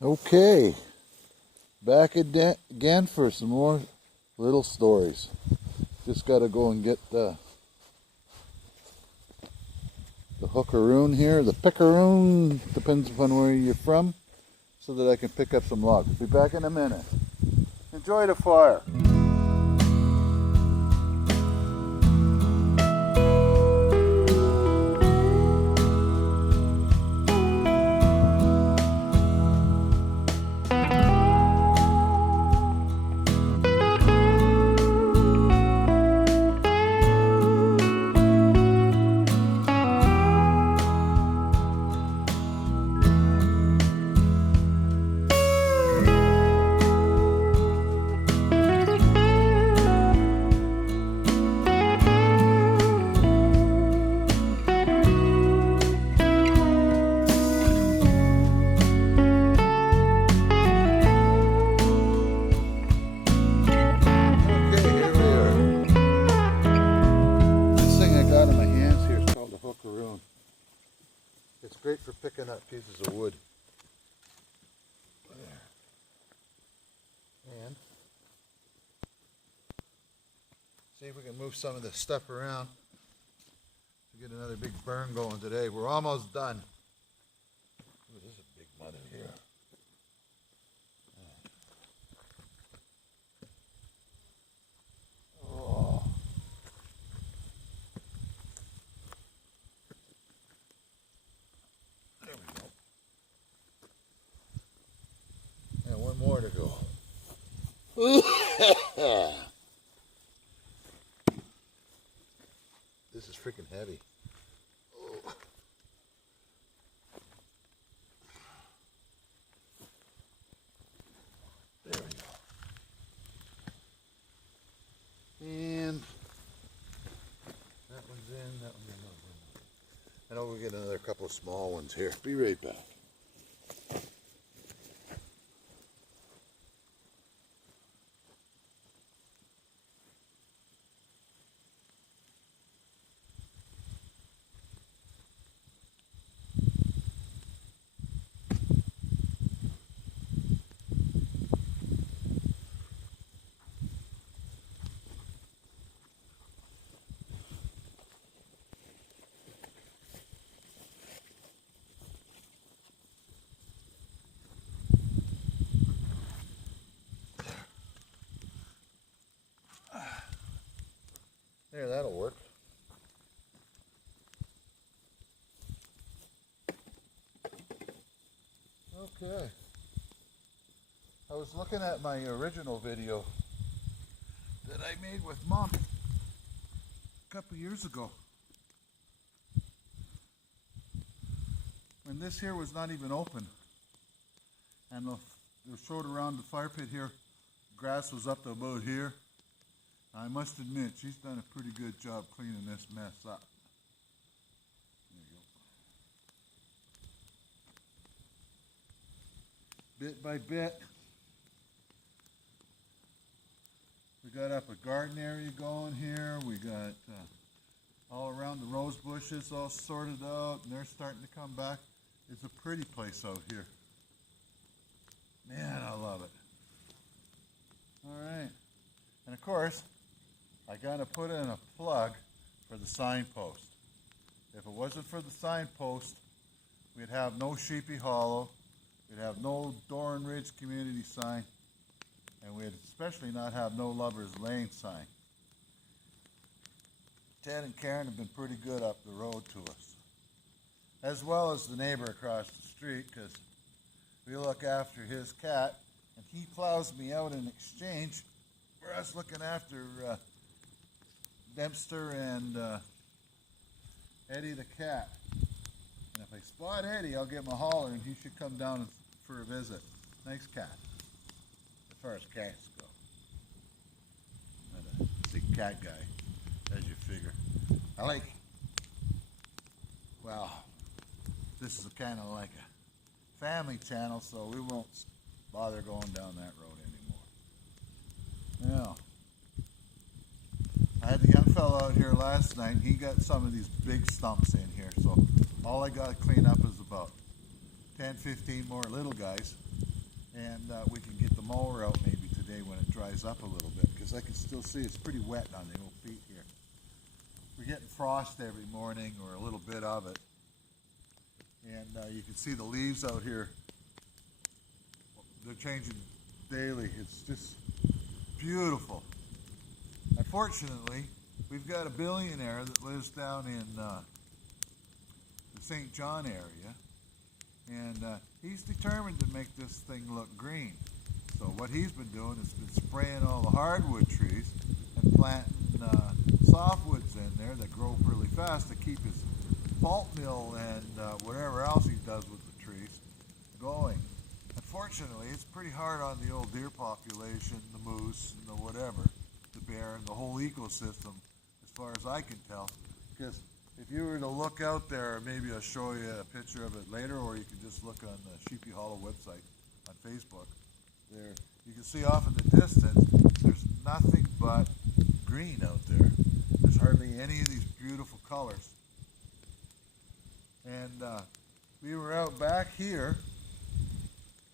Okay, back again for some more little stories. Just got to go and get the hookaroon here, the picaroon, depends upon where you're from, so that I can pick up some logs. Be back in a minute. Enjoy the fire. It's great for picking up pieces of wood. And see if we can move some of this stuff around to get another big burn going today. We're almost done. Ooh, this is a big mud in here. Oh. There we go. And one more to go. This is freaking heavy. Oh. There we go. And that one's in, that one's in. I know we'll get another couple of small ones here. Be right back. There, that'll work. Okay. I was looking at my original video that I made with Mom a couple years ago. When this here was not even open. And they showed around the fire pit here, grass was up to about here. I must admit, she's done a pretty good job cleaning this mess up. There you go. Bit by bit, we got up a garden area going here. We got all around the rose bushes all sorted out, and they're starting to come back. It's a pretty place out here. Man, I love it. All right. And of course, I got to put in a plug for the signpost. If it wasn't for the signpost, we'd have no Sheepy Hollow, we'd have no Doran Ridge community sign, and we'd especially not have no Lover's Lane sign. Ted and Karen have been pretty good up the road to us, as well as the neighbor across the street, because we look after his cat, and he plows me out in exchange for us looking after Dempster and Eddie the cat. And if I spot Eddie, I'll give him a holler, and he should come down for a visit. Nice cat, as far as cats go. I'm a big cat guy, as you figure. I like, well, this is kind of like a family channel, so we won't bother going down that road anymore. Now, I had the young fellow out here last night. He got some of these big stumps in here, so all I got to clean up is about 10, 15 more little guys, and we can get the mower out maybe today when it dries up a little bit, because I can still see it's pretty wet on the old feet here. We're getting frost every morning, or a little bit of it, and you can see the leaves out here. They're changing daily. It's just beautiful. Unfortunately, we've got a billionaire that lives down in the St. John area, and he's determined to make this thing look green. So what he's been doing is been spraying all the hardwood trees and planting softwoods in there that grow really fast to keep his pulp mill and whatever else he does with the trees going. Unfortunately, it's pretty hard on the old deer population, the moose, and the whatever, the bear, and the whole ecosystem, as far as I can tell. Because if you were to look out there, maybe I'll show you a picture of it later, or you can just look on the Sheepy Hollow website on Facebook. There, you can see off in the distance, there's nothing but green out there. There's hardly any of these beautiful colors. And we were out back here.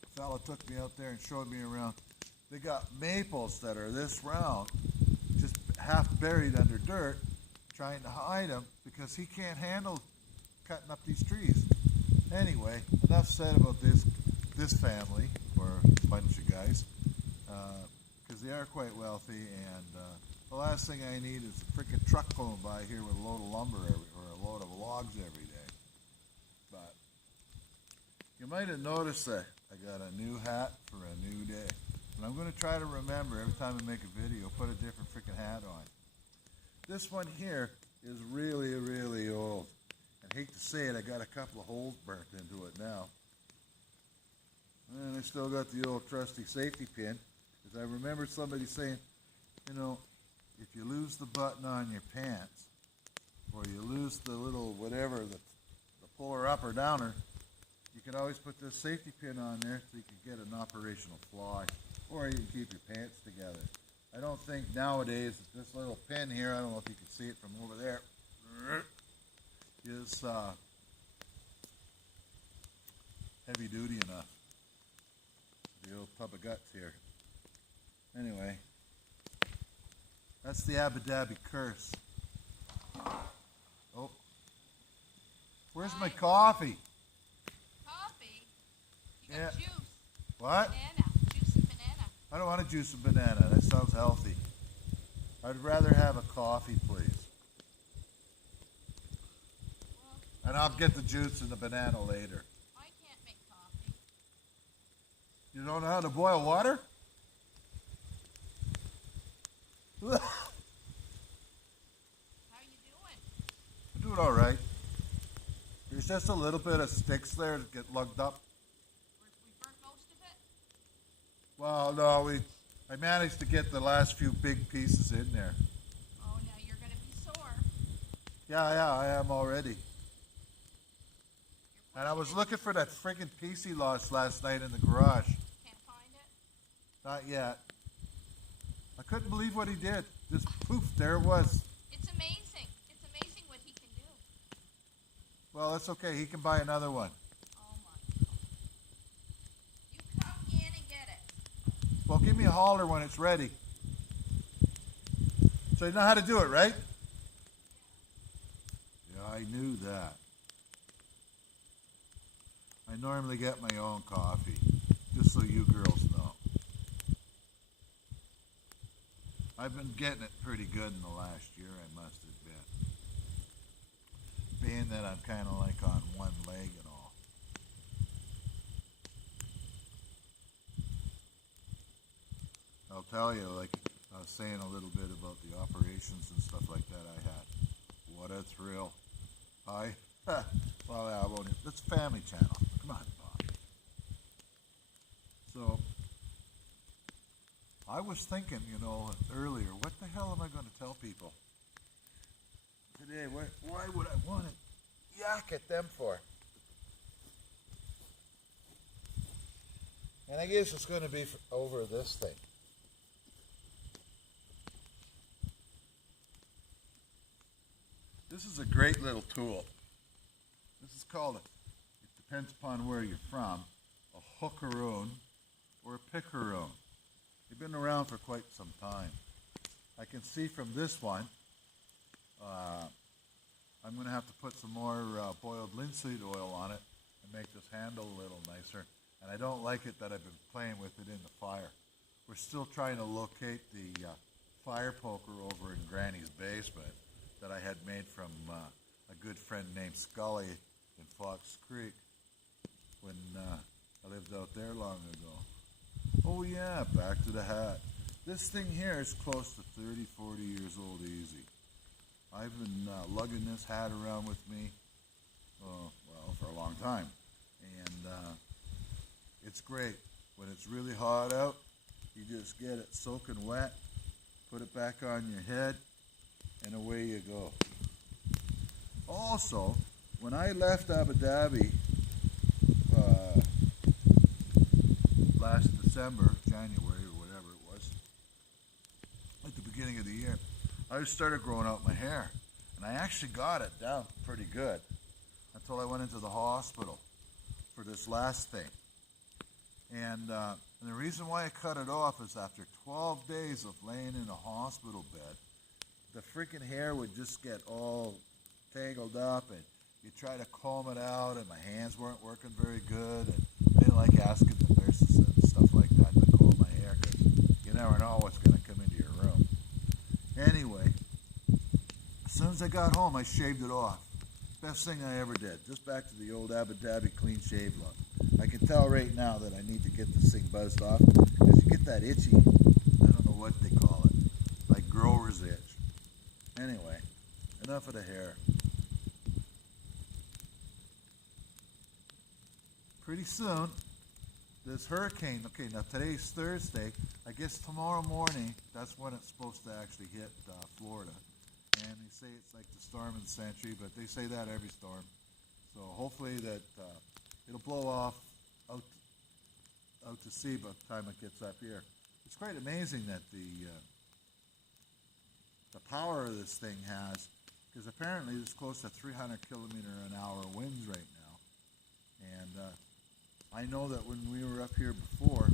A fella took me out there and showed me around. They got maples that are this round, just half buried under dirt, trying to hide them because he can't handle cutting up these trees. Anyway, enough said about this family, or a bunch of guys, because they are quite wealthy, and the last thing I need is a freaking truck going by here with a load of lumber or a load of logs every day. But you might have noticed that I got a new hat for a new day. And I'm going to try to remember every time I make a video, put a different freaking hat on. This one here is really, really old. I hate to say it, I got a couple of holes burnt into it now. And I still got the old trusty safety pin. Because I remember somebody saying, you know, if you lose the button on your pants, or you lose the little whatever, the puller up or downer, you can always put this safety pin on there so you can get an operational fly, or you can keep your pants together. I don't think nowadays that this little pin here, I don't know if you can see it from over there, is heavy duty enough. The old pub of guts here. Anyway, that's the Abu Dhabi curse. Oh, where's my coffee? Coffee? You Yeah. got juice. What? Banana. Juice and banana. I don't want a juice and banana. That sounds healthy. I'd rather have a coffee, please. Well, And I'll get the juice and the banana later. I can't make coffee. You don't know how to boil water? How you doing? I'm doing all right. There's just a little bit of sticks there that get lugged up. We burnt most of it? Well, no, I managed to get the last few big pieces in there. Oh, now you're going to be sore. Yeah, I am already. You're And I was pushing it. looking for that friggin' piece he lost last night in the garage. Can't find it? Not yet. I couldn't believe what he did. Just poof, there it was. It's amazing. It's amazing what he can do. Well, that's okay. He can buy another one. Oh, my God. You come in and get it. Well, give me a holler when it's ready. So you know how to do it, right? Yeah, I knew that. I normally get my own coffee, just so you girls know. I've been getting it pretty good in the last year, I must admit. Being that I'm kind of like on one leg and all. I'll tell you, like I was saying a little bit about the operations and stuff like that I had. What a thrill. Well, I won't. That's Family Channel. Come on, Bob. So, I was thinking, earlier, what the hell am I going to tell people today? Why would I want to yak at them for? And I guess it's going to be over this thing. This is a great little tool. This is called, it depends upon where you're from, a hookaroon, or a picaroon. They've been around for quite some time. I can see from this one, I'm going to have to put some more boiled linseed oil on it and make this handle a little nicer. And I don't like it that I've been playing with it in the fire. We're still trying to locate the fire poker over in Granny's basement that I had made from a good friend named Scully in Fox Creek when I lived out there long ago. Oh yeah, back to the hat. This thing here is close to 30, 40 years old easy. I've been lugging this hat around with me, for a long time. And it's great. When it's really hot out, you just get it soaking wet, put it back on your head, and away you go. Also, when I left Abu Dhabi last December, January or whatever it was, at the beginning of the year, I started growing out my hair. And I actually got it down pretty good until I went into the hospital for this last thing. And the reason why I cut it off is after 12 days of laying in a hospital bed, the freaking hair would just get all tangled up, and you try to comb it out, and my hands weren't working very good, and I didn't like asking the nurses and stuff like that to comb my hair, because you never know what's going to come into your room. Anyway, as soon as I got home, I shaved it off. Best thing I ever did. Just back to the old Abu Dhabi clean shave look. I can tell right now that I need to get this thing buzzed off, because you get that itchy, I don't know what they call it, like grower's itch. Anyway, enough of the hair. Pretty soon, this hurricane, okay, now today's Thursday, I guess tomorrow morning, that's when it's supposed to actually hit Florida. And they say it's like the storm of the century, but they say that every storm. So hopefully that it'll blow off out to sea by the time it gets up here. It's quite amazing that the power of this thing has, because apparently it's close to 300 kilometer an hour winds right now. And I know that when we were up here before,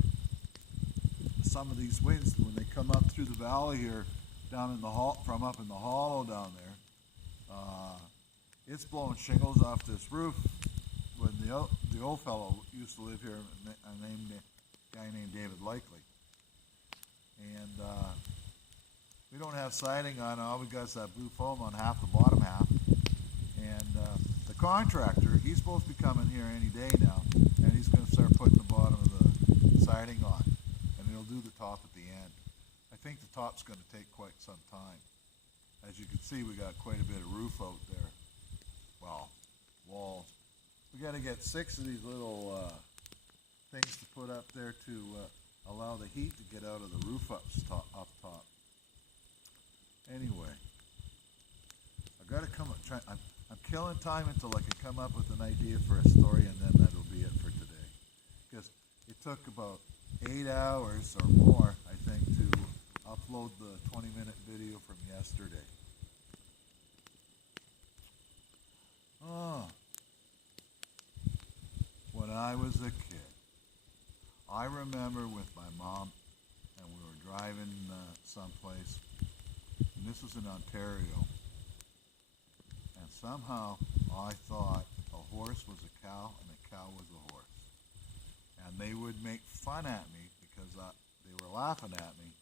some of these winds, when they come up through the valley here, down in the from up in the hollow down there, it's blowing shingles off this roof. When the old fellow used to live here, a guy named David Likely, and we don't have siding on. All we got is that blue foam on half the bottom half, and the contractor, he's supposed to be coming here any day now, and he's going to start putting the bottom of the siding on, and he'll do the top at the end. I think the top's going to take quite some time. As you can see, we got quite a bit of roof out there. Well, walls. We got to get 6 of these little things to put up there to allow the heat to get out of the roof up top. Anyway, I got to come up. I'm killing time until I can come up with an idea for a story, and then that'll be it for today. Because it took about 8 hours or more, I think, to upload the 20-minute video from yesterday. Oh. When I was a kid, I remember with my mom, and we were driving someplace, and this was in Ontario, and somehow I thought a horse was a cow and a cow was a horse. And they would make fun at me because they were laughing at me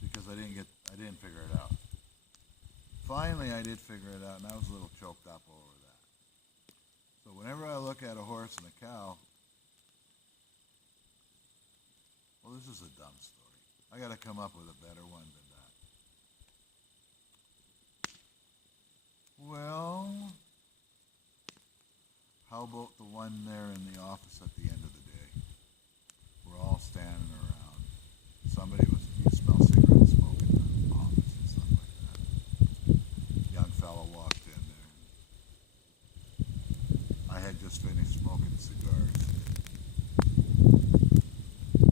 because I didn't figure it out. Finally, I did figure it out, and I was a little choked up over that. So whenever I look at a horse and a cow, well, this is a dumb story. I got to come up with a better one than that. Well, how about the one there in the office at the end of the day? We're all standing around. You smell cigarette smoke in the office and stuff like that. Young fellow walked in there. I had just finished smoking cigars.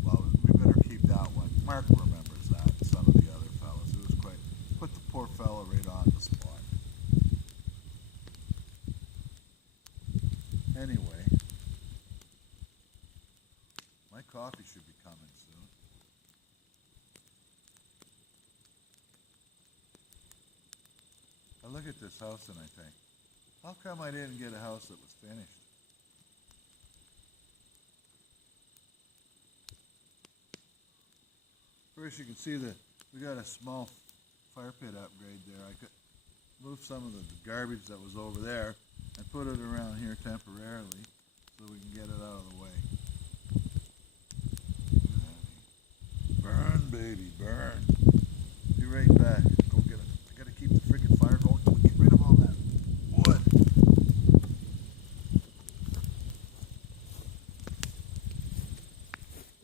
Well, we better keep that one. Mark remembers that, and some of the other fellows. It was quite, put the poor fellow right on the spot. Anyway, coffee should be coming soon. I look at this house and I think, how come I didn't get a house that was finished? First, you can see that we got a small fire pit upgrade there. I could move some of the garbage that was over there and put it around here temporarily so we can get it out of the way. Burn, baby, burn. Be right back. Go get it. I gotta keep the freaking fire going till we get rid of all that wood.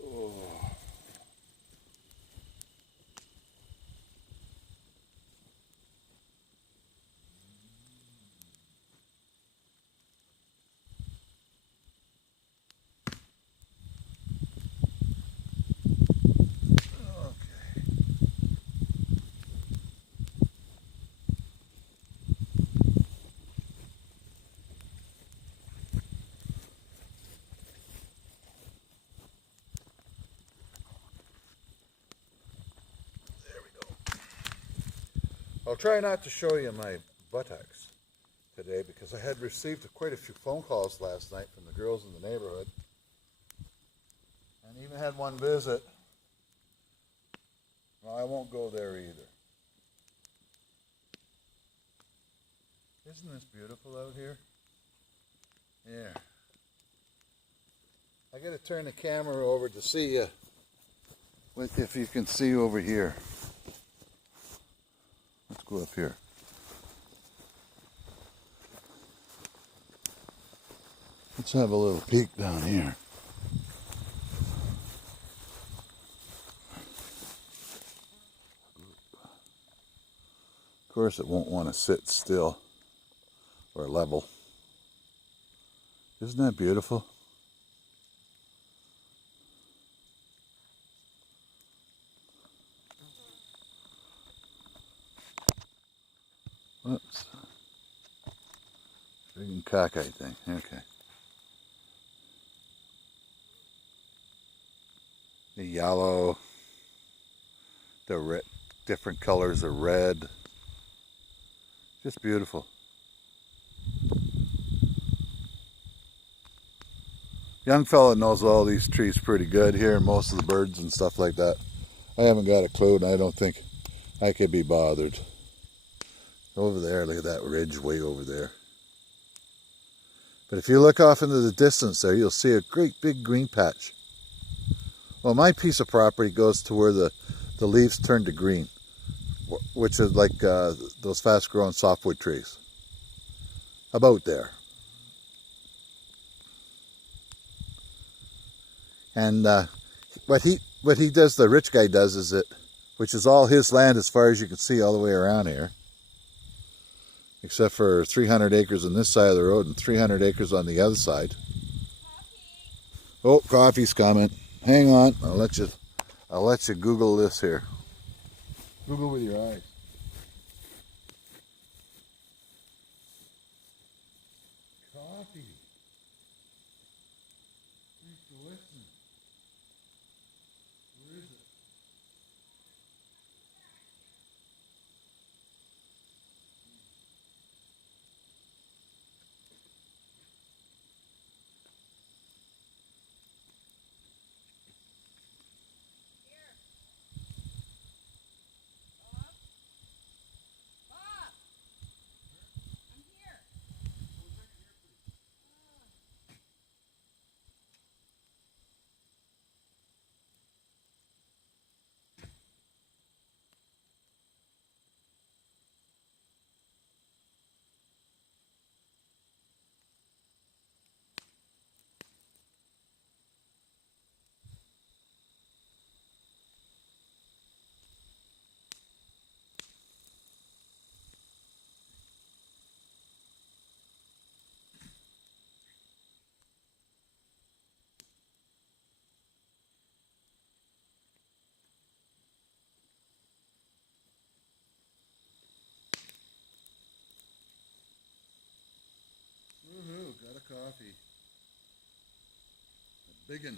Oh. I'll try not to show you my buttocks today because I had received quite a few phone calls last night from the girls in the neighborhood. And even had one visit. Well, I won't go there either. Isn't this beautiful out here? Yeah. I gotta turn the camera over to see you. If you can see over here. Let's go up here. Let's have a little peek down here. Of course, it won't want to sit still or level. Isn't that beautiful? Whoops. Friggin' cockeyed thing. Okay. The yellow, the red, different colors of red. Just beautiful. Young fella knows all these trees pretty good here and most of the birds and stuff like that. I haven't got a clue and I don't think I could be bothered. Over there, look at that ridge way over there. But if you look off into the distance there, you'll see a great big green patch. Well, my piece of property goes to where the leaves turn to green, which is like those fast-growing softwood trees. About there. And what he does, the rich guy does, is it, which is all his land as far as you can see all the way around here, except for 300 acres on this side of the road and 300 acres on the other side. Oh, coffee's coming. Hang on, I'll let you Google this here. Google with your eyes. Coffee. Thanks for listening. Where is it? Woohoo, got a coffee. A big one.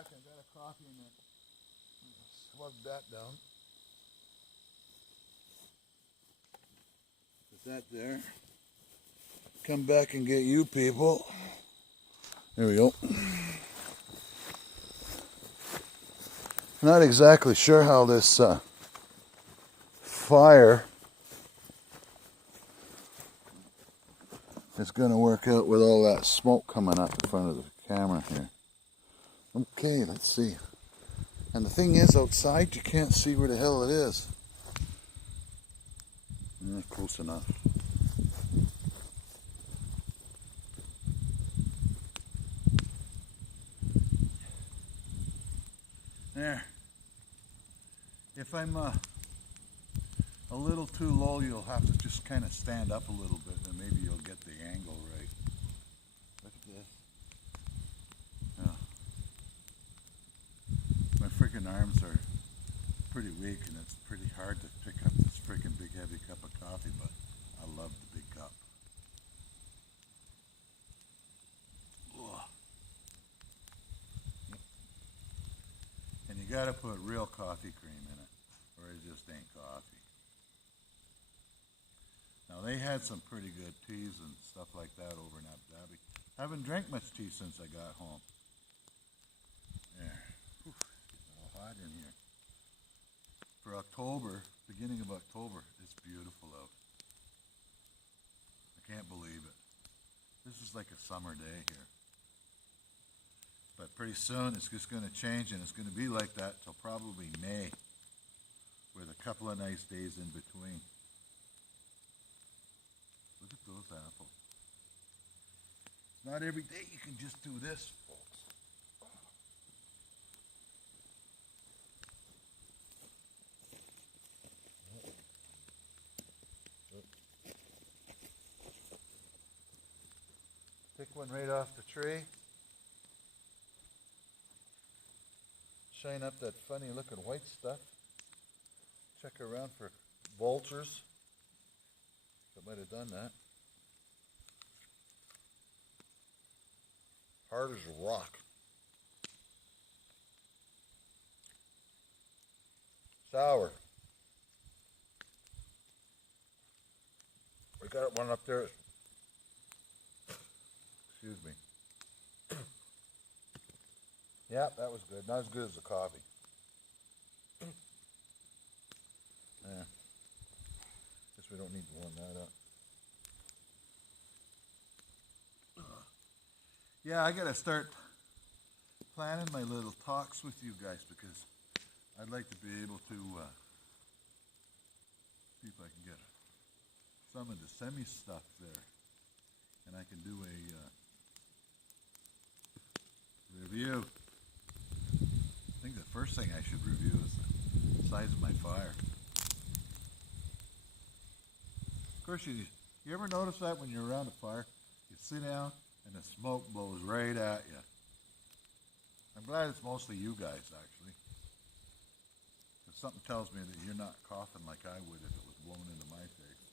back and got a coffee in there. Slug that down. Put that there. Come back and get you people. There we go. Not exactly sure how this fire is going to work out with all that smoke coming up in front of the camera here. Okay, let's see. And the thing is, outside you can't see where the hell it is. Close enough. There. If I'm a little too low, you'll have to just kind of stand up a little bit and maybe you'll get the angle right. Look at this. Yeah. My freaking arms are pretty weak and it's pretty hard to pick up this freaking big heavy cup of coffee, but I love the big cup. Ugh. And you gotta put real coffee cream in it, or it just ain't coffee. Now they had some pretty good teas and stuff like that over in Abu Dhabi. Haven't drank much tea since I got home. There. Whew, it's a little hot in here. For October, beginning of October, it's beautiful out. I can't believe it. This is like a summer day here. But pretty soon it's just going to change and it's going to be like that till probably May, with a couple of nice days in between. Look at those apples. It's not every day you can just do this, folks. Pick one right off the tree. Shine up that funny looking white stuff. Check around for vultures. That might have done that. Hard as a rock. Sour. We got one up there. Excuse me. Yeah, that was good. Not as good as the coffee. Yeah. Guess we don't need to warm that up. Yeah, I gotta start planning my little talks with you guys because I'd like to be able to see if I can get some of the semi stuff there, and I can do a review. I think the first thing I should review is the size of my fire. Of course, you ever notice that when you're around a fire, you sit down and the smoke blows right at you. I'm glad it's mostly you guys, actually. Because something tells me that you're not coughing like I would if it was blown into my face.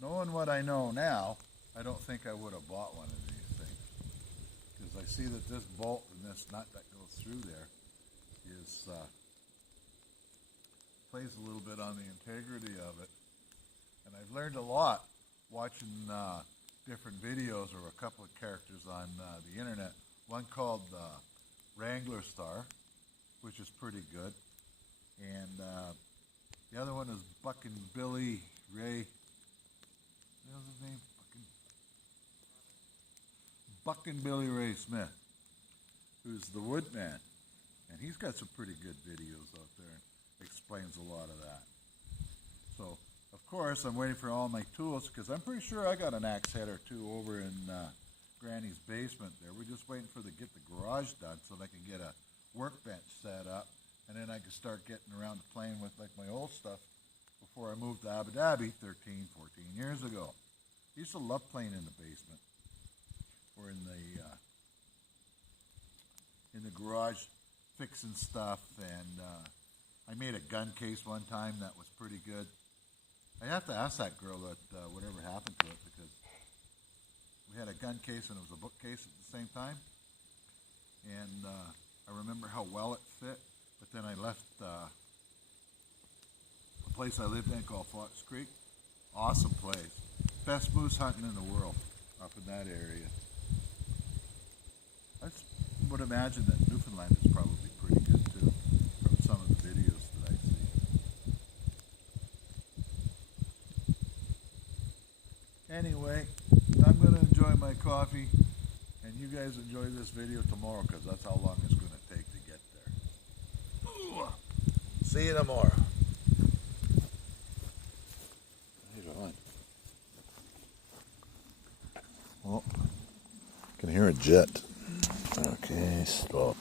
Knowing what I know now, I don't think I would have bought one of these things. Because I see that this bolt and this nut that goes through there is plays a little bit on the integrity of it. And I've learned a lot watching different videos or a couple of characters on the internet. One called Wrangler Star, which is pretty good. And the other one is Buckin' Billy Ray. What was his name? Buckin' Billy Ray Smith, who's the Woodman. And he's got some pretty good videos out there and explains a lot of that. So, of course, I'm waiting for all my tools because I'm pretty sure I got an axe head or two over in Granny's basement there. We're just waiting for get the garage done so that I can get a workbench set up, and then I can start getting around to playing with like my old stuff before I moved to Abu Dhabi 13, 14 years ago. I used to love playing in the basement or in the garage fixing stuff, and I made a gun case one time that was pretty good. I have to ask that girl that whatever happened to it because we had a gun case and it was a bookcase at the same time. And I remember how well it fit, but then I left a place I lived in called Fox Creek. Awesome place. Best moose hunting in the world up in that area. I would imagine that Newfoundland is probably pretty good too, from some of the videos that I see. Anyway, I'm going to enjoy my coffee, and you guys enjoy this video tomorrow, because that's how long it's going to take to get there. Ooh. See you tomorrow. Right on. Oh, I can hear a jet. Okay, stop.